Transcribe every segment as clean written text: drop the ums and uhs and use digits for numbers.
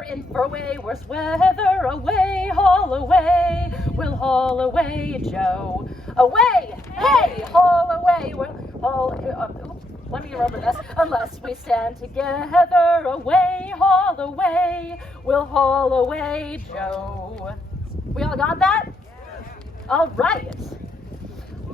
we're in for way worse weather. Away, haul away, we'll haul away, Joe. Away, hey, haul away, we'll haul. Oops, let me remember this. Unless we stand together. Away, haul away, we'll haul away, Joe. We all got that? All right.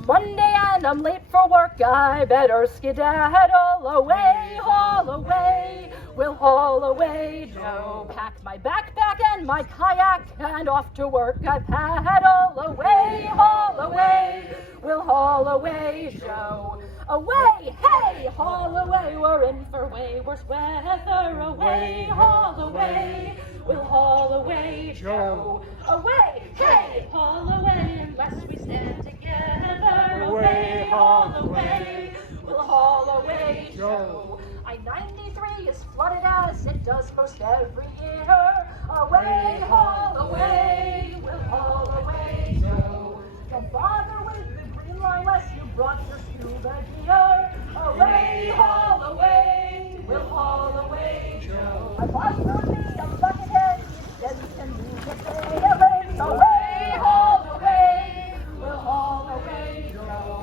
Monday and I'm late for work, I better skedaddle. Away, haul away, we'll haul away, Joe. Packed my backpack and my kayak and off to work I paddle. Away, haul away, we'll haul away, Joe. Away, hey, haul away, we're in for way worse weather. Away, haul away, we'll haul away, Joe. Away, hey, haul away, unless we stand together. Away, haul away, we'll haul away, Joe. I-93 is flooded as it does most every year. Away, haul away, we'll haul away, Joe. Don't bother with the green line unless you brought your scuba gear. Away, haul away, we'll haul away, Joe. I bought for me a buckethead, instead we can move it sailing. Away, haul away, we'll haul away, Joe.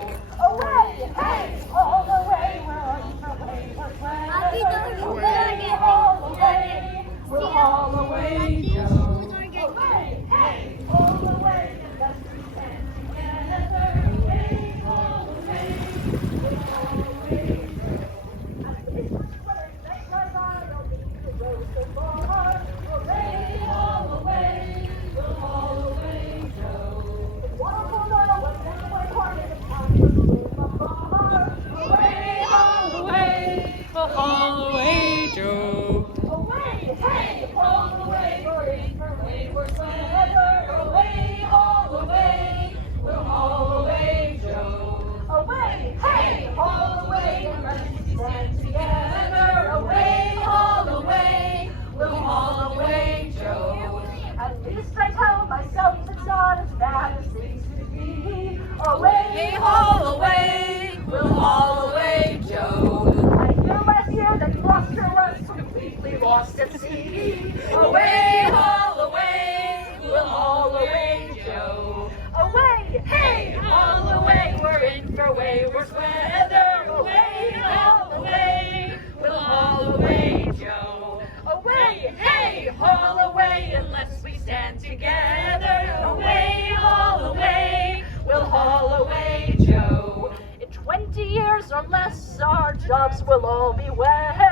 Away, hey, haul away, we're on the way, we're weather. Away, haul away, we'll haul away, Joe. Away, hey, haul away, unless we stand together. Away, haul away, we'll haul away, Joe. At least we're sweaters next time I don't need to go so far. Away, haul away, we'll haul away, Joe. If you want to know what's in my heart, it's time to move from bar. Away, haul away, we'll haul away, Joe. Away, hey, haul away, we're in for way worse weather. Away, haul away, we'll haul away, Joe. Away, hey, haul away, unless we stand together. Away, haul away, we'll haul away, Joe. At least I tell myself it's not as bad as things could be. Away, haul away, we'll haul away, Joe. I hear that Gloucester was completely lost at sea. Away, haul away, we'll haul away, Joe. Away, hey, haul away, we're in for way worse weather. Away, haul away, we'll haul away, Joe. Away, hey, haul away, unless we stand together. Away, haul away, we'll haul away, Joe. In 20 years or less, our jobs will all be wetter.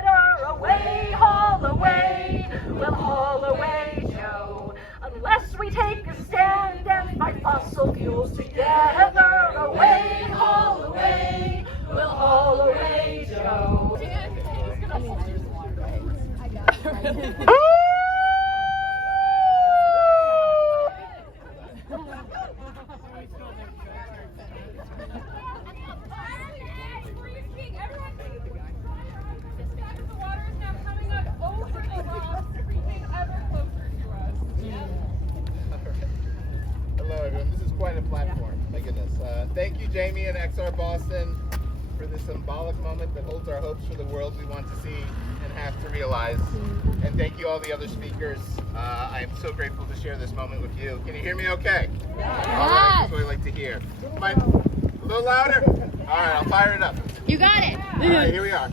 Away, haul away, we'll haul away, Joe. Unless we take a stand and fight fossil fuels together. Away, haul away, we'll haul away, Joe. Hello everyone, this is quite a platform, my goodness. Thank you Jamie and XR Boston for this symbolic moment that holds our hopes for the world we want to see and have to realize. And thank you all the other speakers. I am so grateful to share this moment with you. Can you hear me okay? Yes. All right, that's what I like to hear. A little louder? All right, I'll fire it up. You got it. All right, here we are.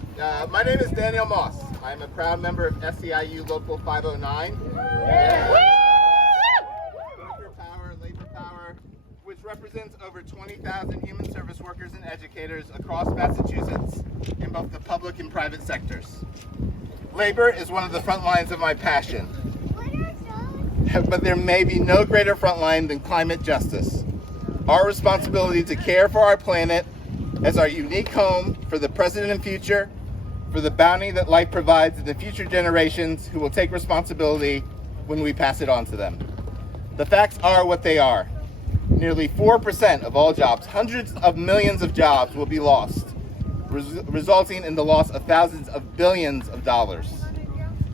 My name is Daniel Moss. I'm a proud member of SEIU Local 509. Labor Power, which represents over 20,000 human service workers and educators across Massachusetts in both the public and private sectors. Labor is one of the front lines of my passion. But there may be no greater front line than climate justice. Our responsibility to care for our planet as our unique home for the present and future, for the bounty that life provides in the future generations who will take responsibility when we pass it on to them. The facts are what they are. Nearly 4% of all jobs, hundreds of millions of jobs will be lost, resulting in the loss of thousands of billions of dollars.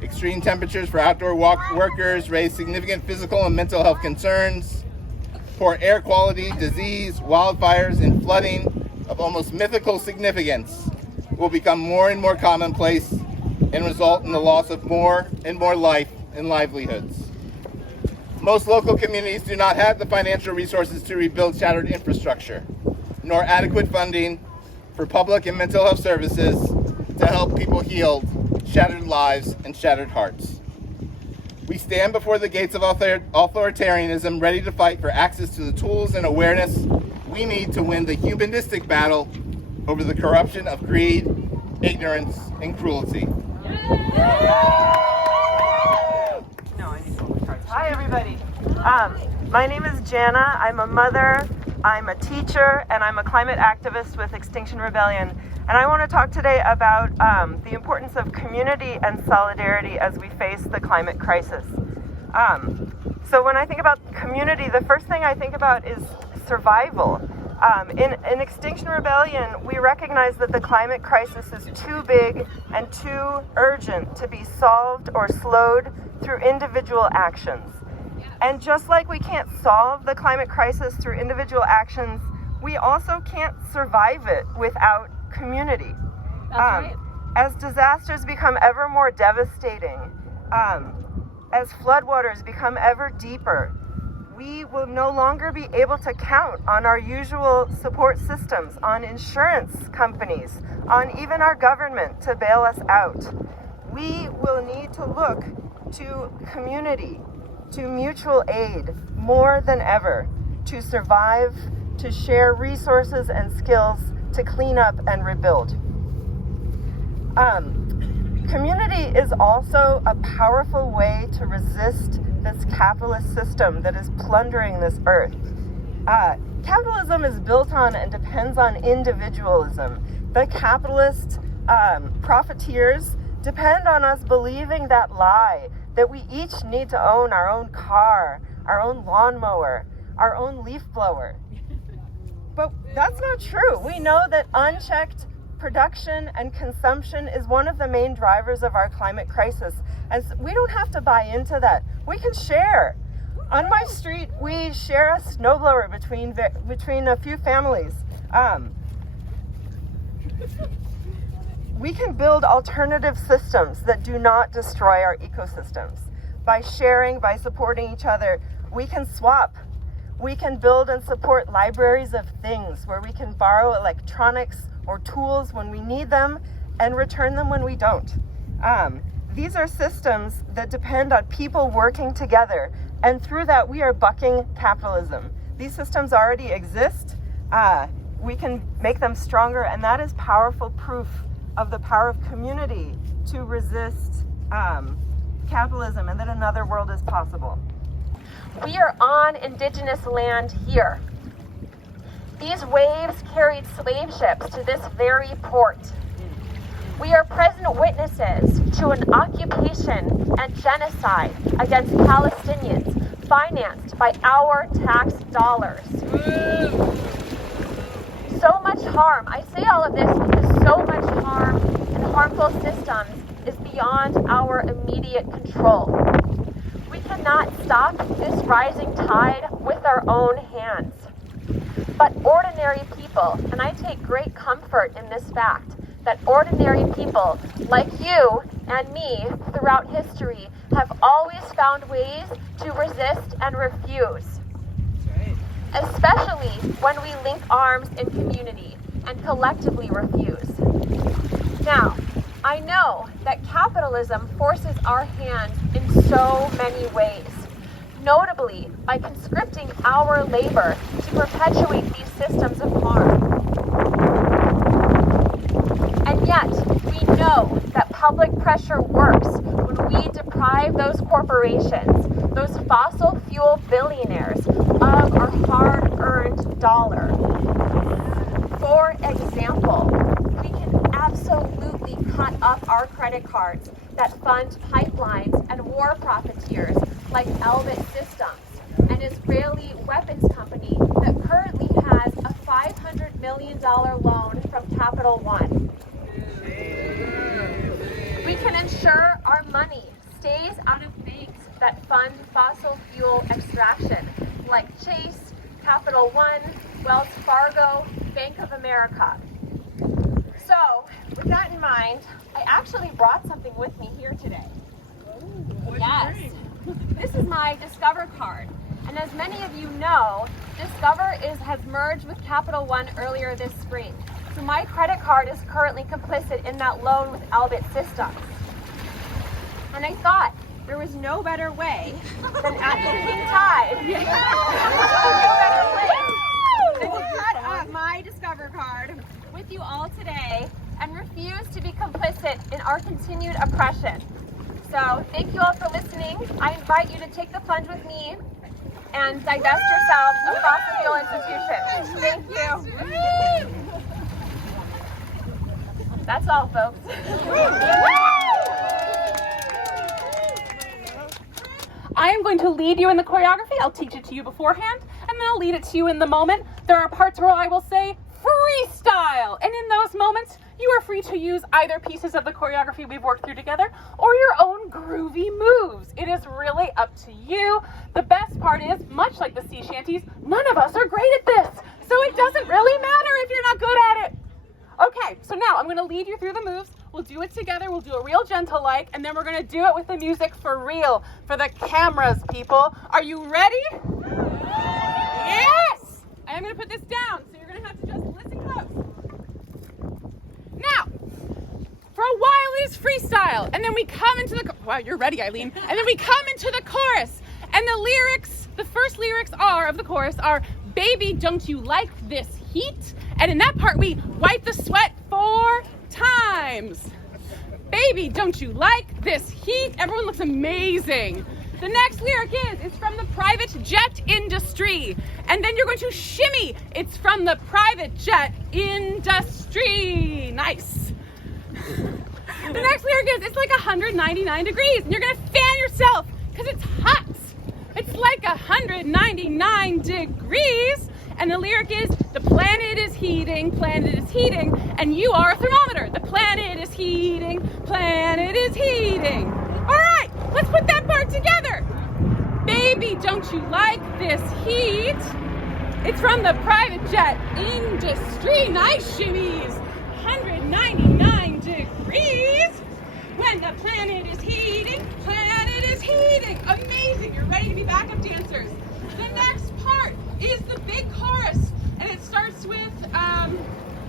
Extreme temperatures for outdoor workers raise significant physical and mental health concerns. Poor air quality, disease, wildfires, and flooding of almost mythical significance will become more and more commonplace and result in the loss of more and more life and livelihoods. Most local communities do not have the financial resources to rebuild shattered infrastructure, nor adequate funding for public and mental health services to help people heal shattered lives and shattered hearts. We stand before the gates of authoritarianism, ready to fight for access to the tools and awareness we need to win the humanistic battle over the corruption of greed, ignorance, and cruelty. Hi, everybody. My name is Jana. I'm a mother, I'm a teacher, and I'm a climate activist with Extinction Rebellion. And I want to talk today about the importance of community and solidarity as we face the climate crisis. So when I think about community, the first thing I think about is survival. In Extinction Rebellion, we recognize that the climate crisis is too big and too urgent to be solved or slowed through individual actions. And just like we can't solve the climate crisis through individual actions, we also can't survive it without community. That's right. As disasters become ever more devastating, as floodwaters become ever deeper, we will no longer be able to count on our usual support systems, on insurance companies, on even our government to bail us out. We will need to look to community, to mutual aid more than ever, to survive, to share resources and skills, to clean up and rebuild. Community is also a powerful way to resist this capitalist system that is plundering this earth. Capitalism is built on and depends on individualism. The capitalist profiteers depend on us believing that lie, that we each need to own our own car, our own lawnmower, our own leaf blower. But that's not true. We know that unchecked production and consumption is one of the main drivers of our climate crisis. And we don't have to buy into that. We can share. On my street, we share a snowblower between a few families. We can build alternative systems that do not destroy our ecosystems. By sharing, by supporting each other, we can swap. We can build and support libraries of things where we can borrow electronics or tools when we need them and return them when we don't. These are systems that depend on people working together, and through that we are bucking capitalism. These systems already exist. We can make them stronger, and that is powerful proof of the power of community to resist capitalism and that another world is possible. We are on indigenous land here. These waves carried slave ships to this very port. We are present witnesses to an occupation and genocide against Palestinians financed by our tax dollars. So much harm. I say all of this because so much harm and harmful systems is beyond our immediate control. We cannot stop this rising tide with our own hands. But ordinary people, and I take great comfort in this fact, that ordinary people like you and me throughout history have always found ways to resist and refuse. Especially when we link arms in community and collectively refuse. Now, I know that capitalism forces our hand in so many ways, notably by conscripting our labor to perpetuate these systems of harm. And yet, we know that public pressure works when we deprive those corporations, those fossil fuel billionaires, of our hard-earned dollar. For example, we can absolutely cut up our credit cards that fund pipelines and war profiteers like Elbit Systems, an Israeli weapons company that currently has a $500 million loan from Capital One. We can ensure our money stays out of banks that fund fossil fuel extraction, like Chase, Capital One, Wells Fargo, Bank of America. So, with that in mind, I actually brought something with me here today. Yes. This is my Discover card. And as many of you know, Discover has merged with Capital One earlier this spring. So my credit card is currently complicit in that loan with Albit Systems. And I thought there was no better way than at the King Tide, no better place than to cut up my Discover card with you all today and refuse to be complicit in our continued oppression. So thank you all for listening. I invite you to take the plunge with me and divest yourselves of fossil fuel institutions. Thank you. That's all, folks. I am going to lead you in the choreography. I'll teach it to you beforehand, and then I'll lead it to you in the moment. There are parts where I will say freestyle, and in those moments, you are free to use either pieces of the choreography we've worked through together or your own groovy moves. It is really up to you. The best part is, much like the sea shanties, none of us are great at this, so it doesn't really matter if you're not good at it. Okay, so now I'm going to lead you through the moves. We'll do it together. We'll do a real gentle like, and then we're going to do it with the music for real, for the cameras, people. Are you ready? Yes! I'm going to put this down, so you're going to have to just listen close. Now, for a while it is freestyle, and then we come into the, wow, you're ready, Eileen. And then we come into the chorus, and the lyrics, the first lyrics of the chorus are, baby, don't you like this heat? And in that part, we wipe the sweat 4 times. Baby, don't you like this heat? Everyone looks amazing. The next lyric is from the private jet industry. And then you're going to shimmy. It's from the private jet industry. Nice. The next lyric is, it's like 199 degrees. And you're going to fan yourself because it's hot. It's like 199 degrees. And the lyric is, the planet is heating, and you are a thermometer. The planet is heating, All right, let's put that part together. Baby, don't you like this heat? It's from the private jet industry. Nice shimmies. 199 degrees. When the planet is heating, Amazing, you're ready to be backup dancers. The next part is the big chorus, and it starts with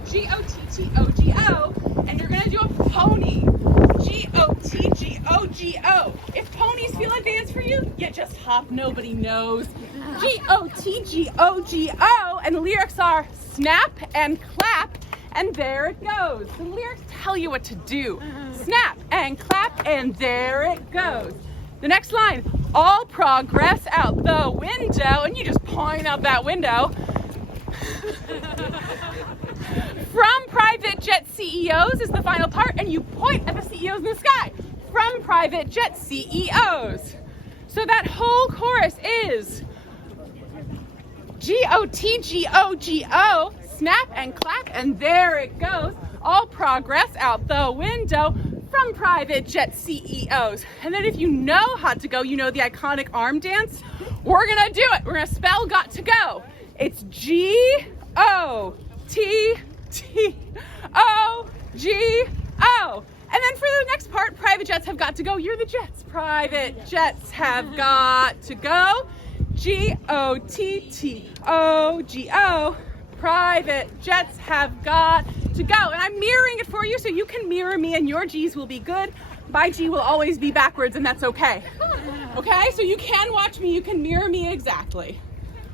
G-O-T-T-O-G-O, and you're gonna do a pony. G-O-T-G-O-G-O. If ponies feel advanced for you, you just hop, nobody knows. G-O-T-G-O-G-O, and the lyrics are snap and clap, and there it goes. The lyrics tell you what to do. Snap and clap, and there it goes. The next line, all progress out the window, and you just point out that window. From private jet CEOs is the final part, and you point at the CEOs in the sky. From private jet CEOs. So that whole chorus is G-O-T-G-O-G-O, snap and clap, and there it goes. All progress out the window from private jet CEOs. And then if you know how to go, you know the iconic arm dance, we're gonna do it. We're gonna spell got to go. It's G-O-T-T-O-G-O. And then for the next part, private jets have got to go. You're the jets. Private jets have got to go. G-O-T-T-O-G-O. Private jets have got to go. And I'm mirroring it for you so you can mirror me and your G's will be good. My G will always be backwards, and that's okay. Okay, so you can watch me, you can mirror me exactly.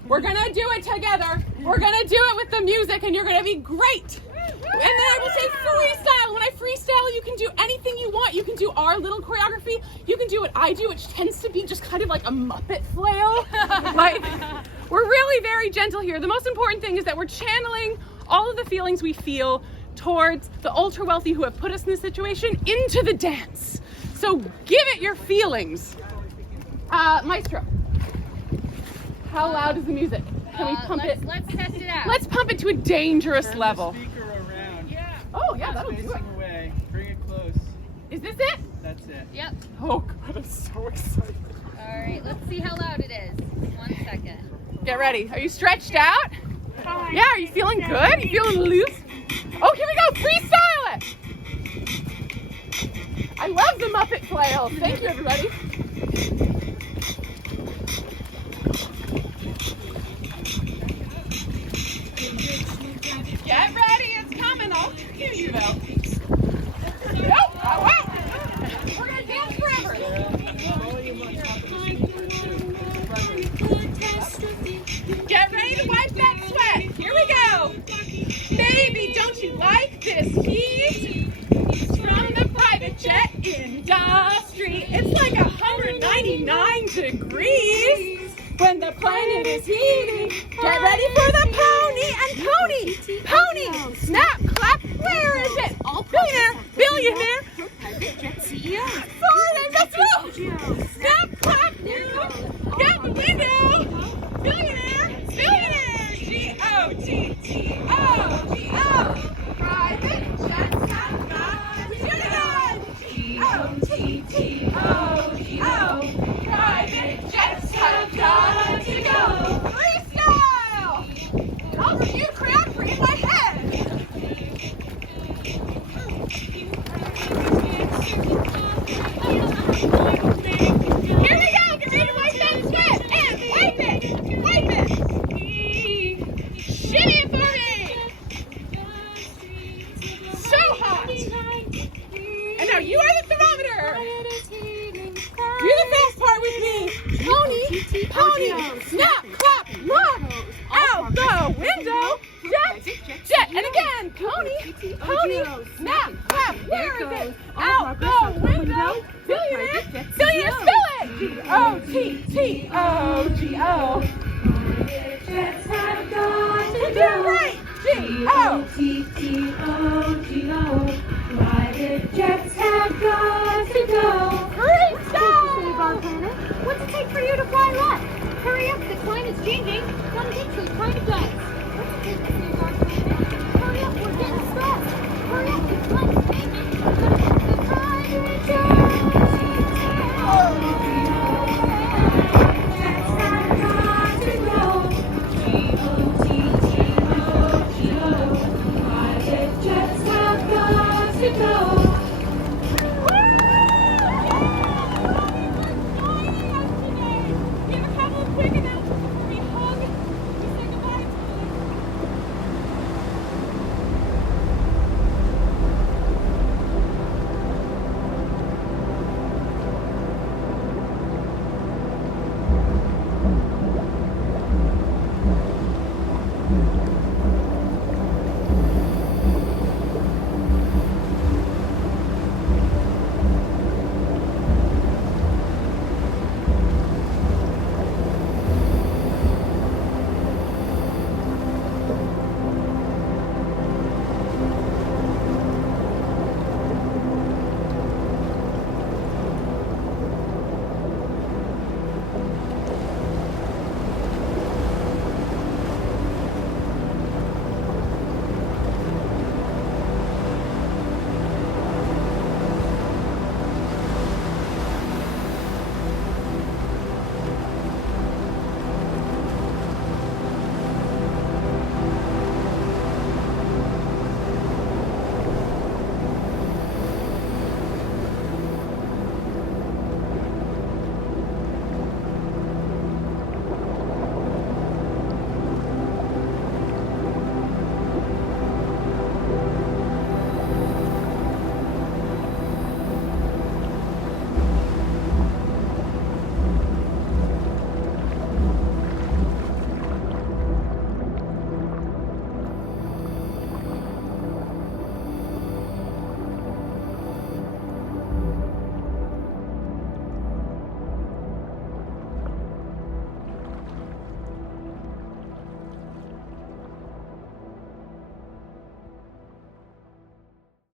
We're gonna do it together. We're gonna do it with the music, and you're gonna be great. And then I will say freestyle. When I freestyle, you can do anything you want. You can do our little choreography. You can do what I do, which tends to be just kind of like a Muppet flail. Like, we're really very gentle here. The most important thing is that we're channeling all of the feelings we feel towards the ultra wealthy who have put us in this situation into the dance. So give it your feelings. Maestro, how loud is the music? Can we pump it? Let's test it out. Let's pump it to a dangerous level. Speaker around. Yeah. Oh yeah, that'll do it. Facing away. Bring it close. Is this it? That's it. Yep. Oh God, I'm so excited. All right, let's see how loud it is. 1 second. Get ready. Are you stretched out? Yeah, are you feeling good? You feeling loose? Oh, here we go. Freestyle it. I love the Muppet flail. Thank you, everybody. Get ready, it's coming. I'll hear you though. Nope. Oh, wow. We're gonna dance forever. Get ready to wipe that sweat. Here we go. Baby, don't you like this heat? From the private jet industry, it's like 199 degrees when the planet is heating. Get ready for the pony and pony, pony, snap, clap. Where is it? Billionaire. Forward and let's go. Snap, clap. Get the window. Billionaire. G-O-T-T-O. Private jets have got to go. G-O-T-T-O. Private jets have got to go. Freestyle! Over you, crap, in my head. Here we go. Get ready to wipe that sweat and wipe it. Shimmy it for me. So hot. And now you are the thermometer. Do the fast part with me. Pony, snap, clap, look. Out the window. Jet, and again. Pony, snap, clap. Where is it? Out the window. Billionaire, spill it. G-O-T-T-O. Jets have got to go. Right. G-O-T-T-O. Private jets have got to go. Freestyle! What's it take for you to fly less? Hurry up, the climate's changing. Don't think so, time to go.